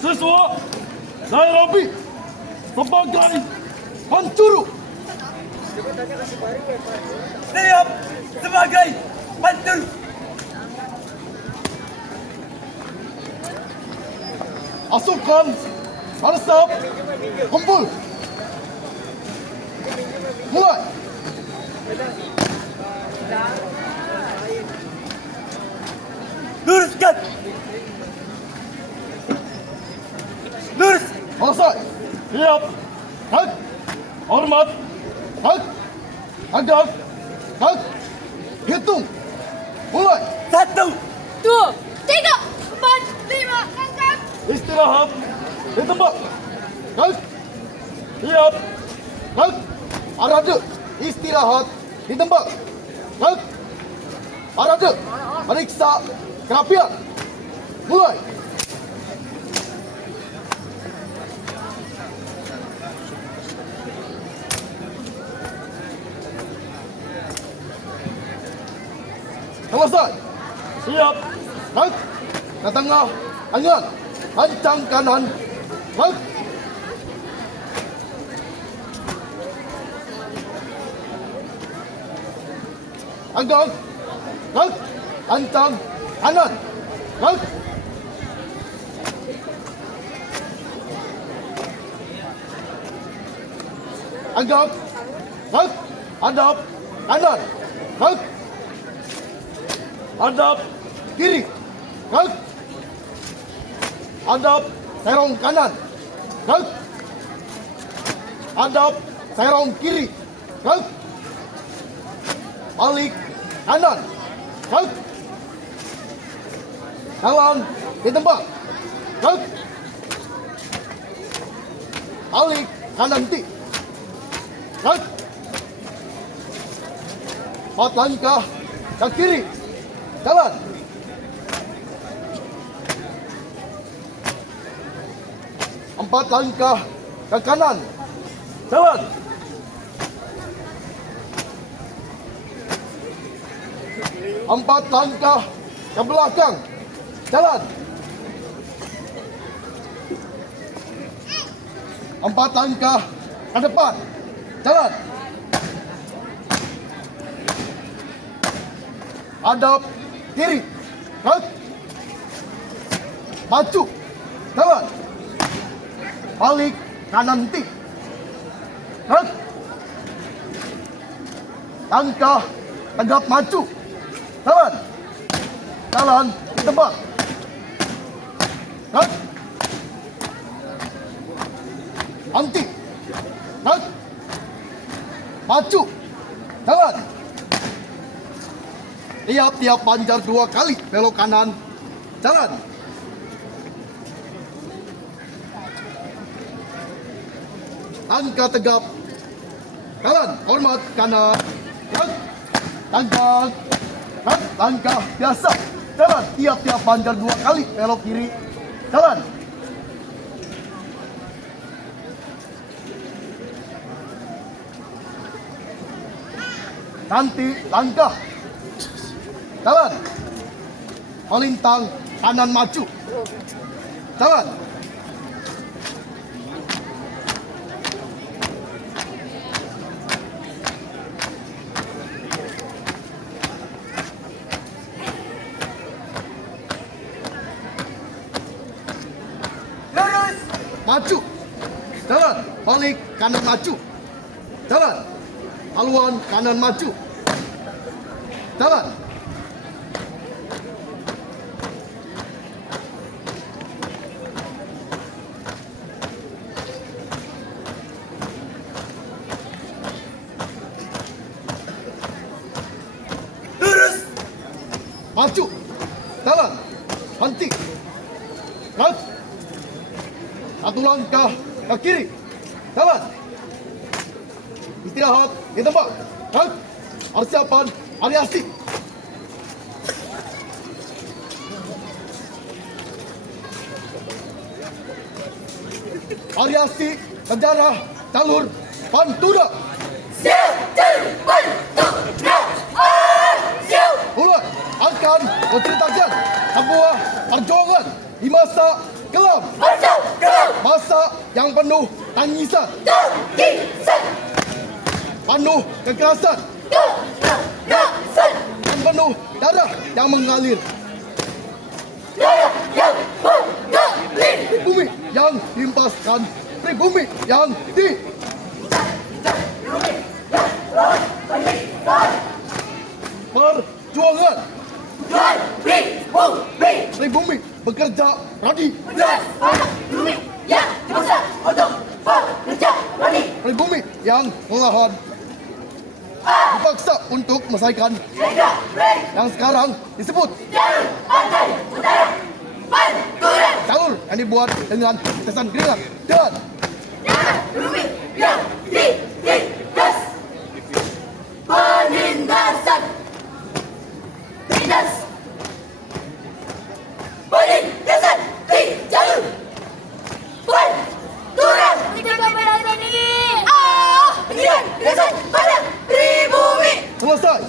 Siswa, saya Robi sebagai pencuru. Siap sebagai pencuru. Pasukan pada siap kumpul. Mulai. Luruskan. Lurus. Selesai. Siap. Hak. Hormat. Hak. Hadap. Hak. Hitung. Mulai. 1, 2, 3, 4, 5, angkat. Istirahat. Di tempat. Hak. Siap. Hak. Arade. Istirahat di tempat. Hak. Arade. Periksa kerapian. Mulai. Selesai. Siap. Hak. Ke tengah. Angan. Hancang kanan. Hak. Angkat. Hak. Hancang kanan. Hak. Angkat. Hak. Hadap kanan. Hak. Hadap kiri. Hak. Hadap serong kanan. Hak. Hadap serong kiri. Hak. Balik kanan. Hak. Jalan di tempat. Hak. Balik kanan ti. Hak. 4 langkah ke kiri. Jalan. Empat langkah ke kanan. Jalan. Empat langkah ke belakang. Jalan. Empat langkah ke depan. Jalan. Hadap kiri. Hak. Maju. Jalan. Balik kanan ti. Hak. Langkah tegap maju. Jalan. Jalan di tempat. Hak. Anti. Hak. Maju. Jalan. Tiap-tiap panjar 2 kali belok kanan. Jalan. Langkah tegap. Jalan. Hormat kanan. Hak. Langkah. Hak. Langkah biasa. Jalan. Tiap-tiap panjar 2 kali belok kiri. Jalan. Nanti langkah. Jalan. Melintang kanan maju. Jalan. Lurus. Maju. Jalan. Balik kanan maju. Jalan. Haluan kanan maju. Jalan. Lurus. Maju. Jalan. Henti. Hak. Satu langkah ke kiri. Jalan. Istirahat di tempat. Hak. Persiapan variasi. Variasi sejarah jalur Pantura. Siap, Pantura. Siap. Mulai akan menceritakan sebuah perjuangan di masa kelam, masa yang penuh tangisan, penuh kekerasan, dan penuh darah yang mengalir. Pribumi yang dihempaskan, pribumi yang perjuangan. Pribumi bekerja radi. Pribumi yang melawan dipaksa untuk menyelesaikan yang sekarang disebut jalur yang dibuat dengan tetesan keringat dan penindasan tindas penindasan di jalur pantura Kebebasan ini. penindasan pada pribumi selesai.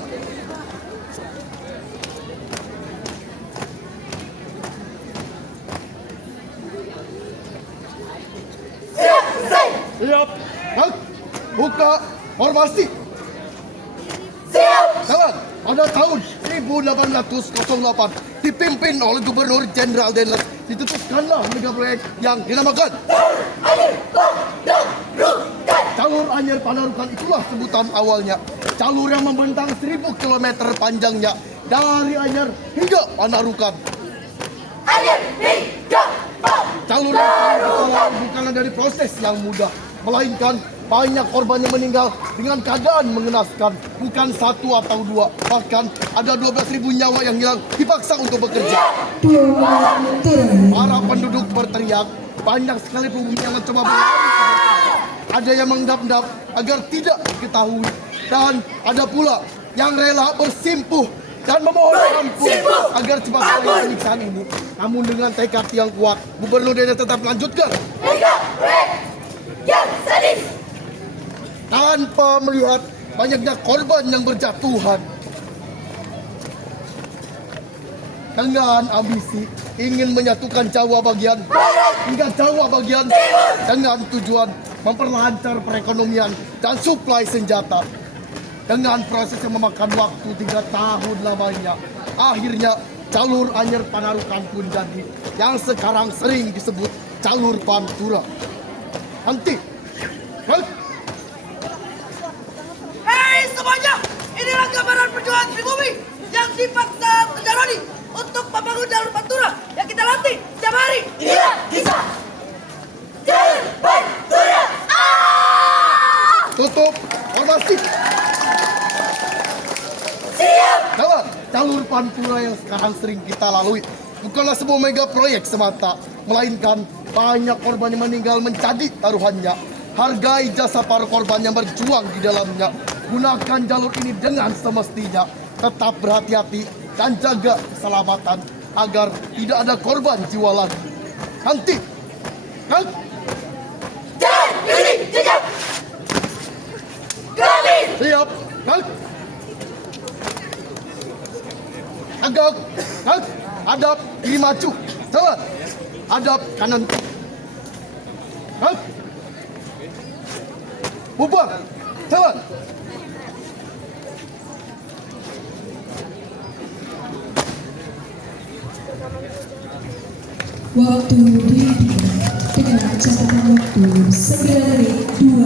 selesai Siap. Hak. Buka formasi. siap Jalan pada tahun 1808 dipimpin oleh Gubernur Jenderal Denles ditutupanlah mega proyek yang dinamakan Jalur Anyer Panarukan. Itulah sebutan awalnya. Jalur yang membentang 1000 km panjangnya dari Anyer hingga Panarukan. Jalur yang bukanlah dari proses yang mudah, melainkan banyak korban yang meninggal dengan keadaan mengenaskan. Bukan satu atau dua, bahkan ada 12.000 nyawa yang hilang dipaksa untuk bekerja. Para penduduk berteriak, banyak sekali penghuni yang mencoba berlari. Ada yang mengendap-endap agar tidak diketahui, dan ada pula yang rela bersimpuh dan memohon ampun agar cepat selesai penyiksaan ini. Namun dengan tekad yang kuat, Gubernur Denles tetap melanjutkan yang sadis tanpa melihat banyaknya korban yang berjatuhan. Dengan ambisi ingin menyatukan Jawa bagian hingga Jawa bagian dengan tujuan memperlancar perekonomian dan suplai senjata. Dengan proses yang memakan waktu 3 tahun lamanya, akhirnya jalur Anyer Panarukan pun jadi, yang sekarang sering disebut jalur Pantura. Henti. Hei semuanya, inilah gambaran perjuangan pribumi yang dipaksa terjalani untuk membangun jalur pantura yang kita latih setiap hari. Iya, bisa. Jalur pantura. Tutup formasi. Siap. Jalan jalur Pantura yang sekarang sering kita lalui bukanlah sebuah mega proyek semata, melainkan banyak korban yang meninggal menjadi taruhannya. Hargai jasa para korban yang berjuang di dalamnya. Gunakan jalur ini dengan semestinya. Tetap berhati-hati dan jaga keselamatan agar tidak ada korban jiwa lagi. Henti. Jalan ini jejak. Kami. Siap. Agak. Hadap kiri maju. Jalan. Hadap kanan. Bubar. Jalan. Waktu di dengan catatan waktu 9 menit 2